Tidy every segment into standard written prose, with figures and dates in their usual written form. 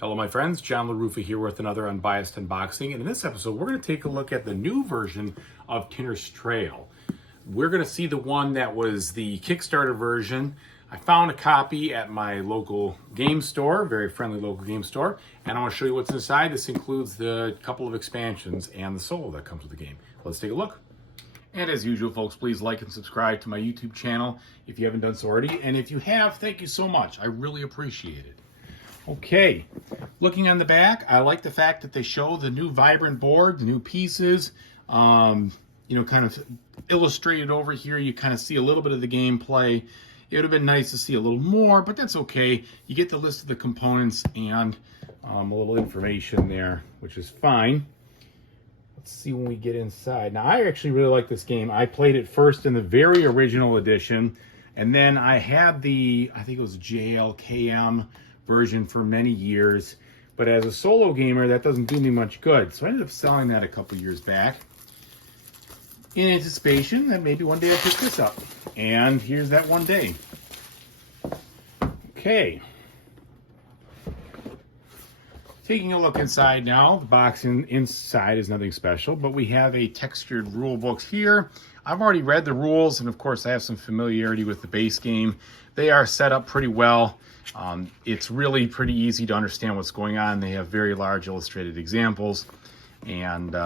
Hello my friends, John LaRuffa here with another Unbiased unboxing, and in this episode we're going to take a look at the new version of Tinner's Trail. We're going to see the one that was the Kickstarter version. I found a copy at my local game store, very friendly local game store, and I want to show you what's inside. This includes the couple of expansions and the solo that comes with the game. Let's take a look. And as usual, folks, please like and subscribe to my YouTube channel if you haven't done so already, and if you have, thank you so much. I really appreciate it. Okay, looking on the back, I like the fact that they show the new vibrant board, the new pieces, kind of illustrated over here. You kind of see a little bit of the gameplay. It would have been nice to see a little more, but that's okay. You get the list of the components and a little information there, which is fine. Let's see when we get inside. Now, I actually really like this game. I played it first in the very original edition, and then I had the, I think it was JLKM version for many years, but as a solo gamer that doesn't do me much good, so I ended up selling that a couple years back in anticipation that maybe one day I'll pick this up. And here's that one day. Okay, taking a look inside now. The box inside is nothing special, but we have a textured rule book here. I've already read the rules, and of course I have some familiarity with the base game. They are set up pretty well. It's really pretty easy to understand what's going on. They have very large illustrated examples, and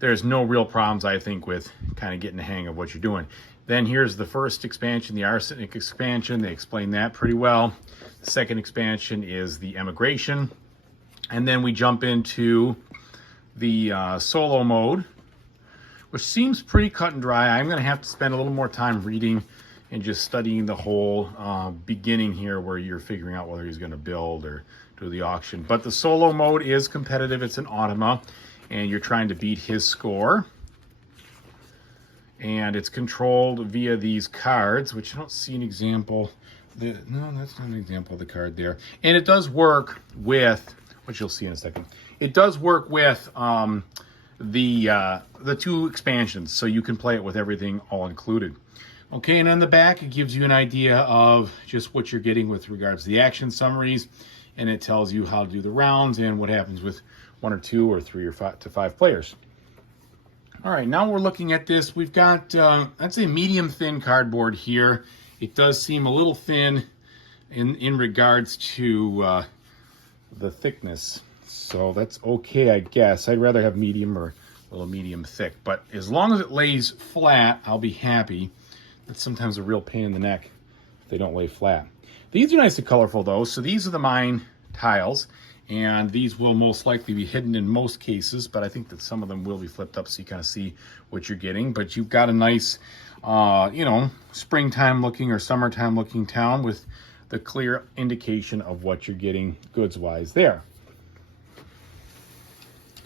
there's no real problems, I think, with kind of getting the hang of what you're doing. Then here's the first expansion, the Arsenic expansion. They explain that pretty well. The second expansion is the Emigration, and then we jump into the solo mode, which seems pretty cut and dry. I'm going to have to spend a little more time reading and just studying the whole beginning here where you're figuring out whether he's going to build or do the auction. But the solo mode is competitive. It's an Automa, and you're trying to beat his score. And it's controlled via these cards, which I don't see an example. No, that's not an example of the card there. And it does work with, which you'll see in a second, it does work with the two expansions, so you can play it with everything all included. Okay, and on the back, it gives you an idea of just what you're getting with regards to the action summaries, and it tells you how to do the rounds and what happens with 1 or 2 or 3 or 5 to 5 players. All right, now we're looking at this. We've got, I'd say, medium thin cardboard here. It does seem a little thin in regards to the thickness, so that's okay, I guess. I'd rather have medium or a little medium thick, but as long as it lays flat, I'll be happy. That's sometimes a real pain in the neck if they don't lay flat. These are nice and colorful though. So these are the mine tiles, and these will most likely be hidden in most cases, but I think that some of them will be flipped up so you kind of see what you're getting. But you've got a nice, springtime looking or summertime looking town with the clear indication of what you're getting goods wise there.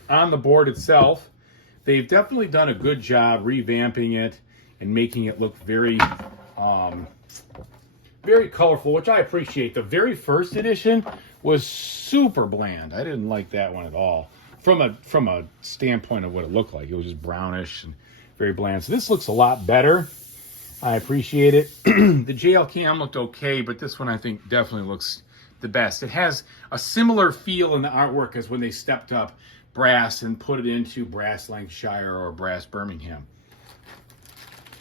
On the board itself, they've definitely done a good job revamping it and making it look very, very colorful, which I appreciate. The very first edition was super bland. I didn't like that one at all. From a standpoint of what it looked like, it was just brownish and very bland. So this looks a lot better. I appreciate it. The JLKM looked okay, but this one I think definitely looks the best. It has a similar feel in the artwork as when they stepped up brass and put it into brass Lancashire or brass Birmingham.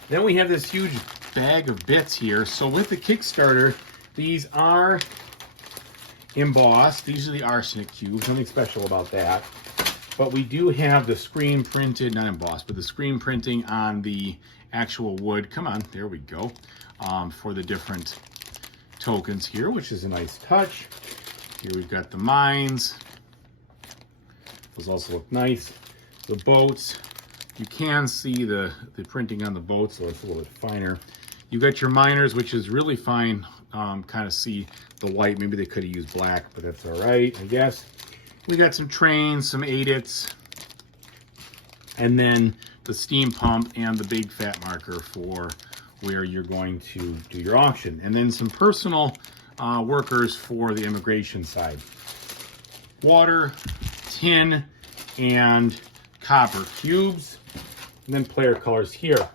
Then we have this huge bag of bits here. So with the Kickstarter, these are embossed. These are the arsenic cubes, nothing special about that. But we do have the screen printed, not embossed, but the screen printing on the actual wood. Come on, there we go. For the different tokens here, which is a nice touch. Here we've got the mines. Those also look nice. The boats. You can see the printing on the boat, so it's a little bit finer. You got your miners, which is really fine. Kind of see the white. Maybe they could have used black, but that's all right, I guess. We got some trains, some 8-its, and then the steam pump and the big fat marker for where you're going to do your auction. And then some personal workers for the immigration side. Water, tin, and copper cubes, and then player colors here.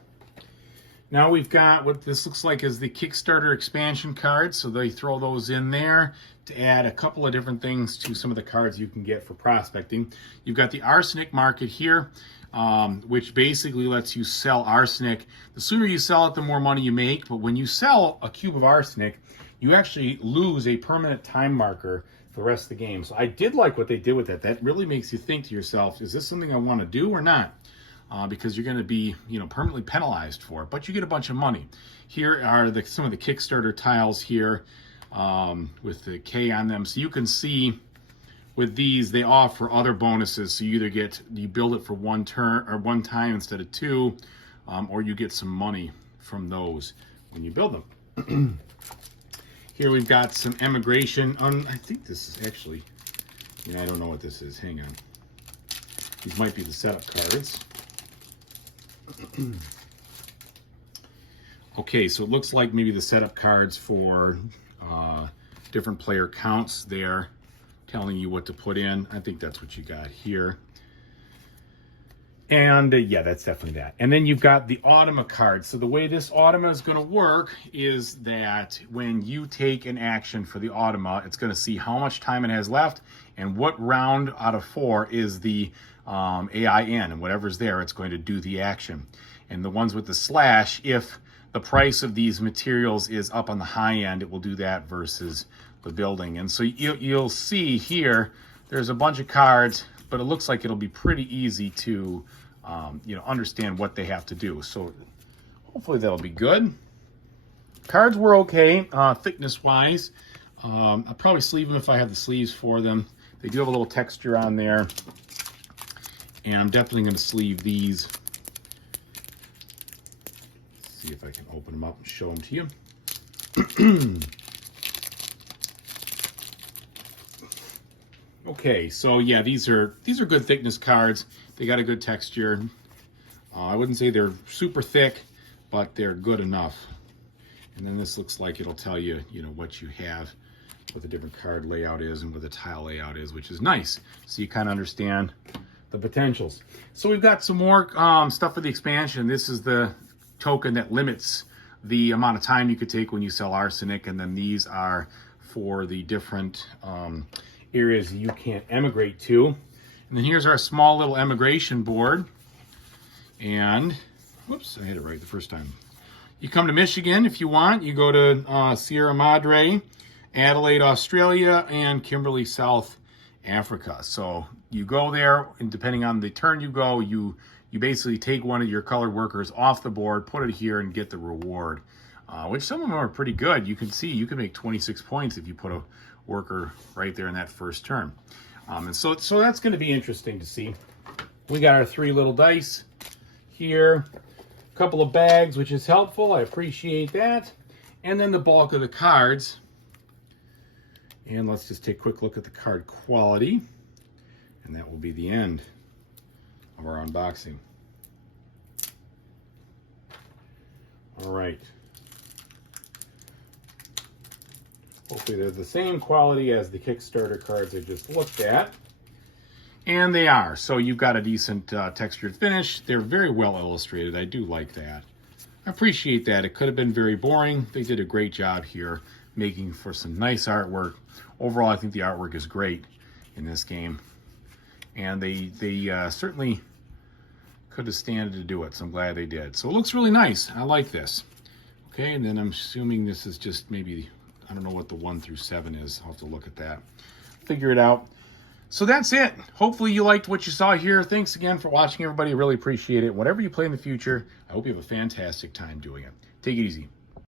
Now we've got what this looks like is the Kickstarter expansion cards. So they throw those in there to add a couple of different things to some of the cards you can get for prospecting. You've got the arsenic market here, which basically lets you sell arsenic. The sooner you sell it, the more money you make. But when you sell a cube of arsenic, you actually lose a permanent time marker for the rest of the game. So I did like what they did with that. That really makes you think to yourself, is this something I want to do or not? Because you're going to be, permanently penalized for it, but you get a bunch of money. Here are some of the Kickstarter tiles here with the K on them. So you can see with these, they offer other bonuses. So you either you build it for one turn or one time instead of two, or you get some money from those when you build them. Here we've got some emigration. I think this is actually, I don't know what this is. Hang on. These might be the setup cards. Okay, so it looks like maybe the setup cards for different player counts there, telling you what to put in. I think that's what you got here. And yeah, that's definitely that. And then you've got the Automa card. So the way this Automa is going to work is that when you take an action for the Automa, it's going to see how much time it has left and what round out of 4 is the AIN, and whatever's there, it's going to do the action. And the ones with the slash, if the price of these materials is up on the high end, it will do that versus the building. And so you'll see here, there's a bunch of cards, but it looks like it'll be pretty easy to understand what they have to do. So hopefully that'll be good. Cards were okay, thickness wise. I'll probably sleeve them if I have the sleeves for them. They do have a little texture on there. And I'm definitely going to sleeve these. See if I can open them up and show them to you. Okay, so yeah, these are good thickness cards. They got a good texture. I wouldn't say they're super thick, but they're good enough. And then this looks like it'll tell you, what you have, what the different card layout is and what the tile layout is, which is nice. So you kind of understand the potentials. So we've got some more stuff for the expansion. This is the token that limits the amount of time you could take when you sell arsenic, and then these are for the different areas you can't emigrate to. And then here's our small little emigration board. And whoops, I hit it right the first time. You come to Michigan if you want. You go to Sierra Madre, Adelaide, Australia, and Kimberley, South Africa. So you go there, and depending on the turn you go, you basically take one of your colored workers off the board, put it here, and get the reward, which some of them are pretty good. You can see you can make 26 points if you put a worker right there in that first turn. And so that's going to be interesting to see. We got our 3 little dice here, a couple of bags, which is helpful. I appreciate that. And then the bulk of the cards. And let's just take a quick look at the card quality. And that will be the end of our unboxing. All right. Hopefully they're the same quality as the Kickstarter cards I just looked at. And they are. So you've got a decent textured finish. They're very well illustrated. I do like that. I appreciate that. It could have been very boring. They did a great job here making for some nice artwork. Overall, I think the artwork is great in this game. And they certainly could have standed to do it, so I'm glad they did. So it looks really nice. I like this. Okay, and then I'm assuming this is just maybe, I don't know what the 1 through 7 is. I'll have to look at that. Figure it out. So that's it. Hopefully you liked what you saw here. Thanks again for watching, everybody. I really appreciate it. Whatever you play in the future, I hope you have a fantastic time doing it. Take it easy.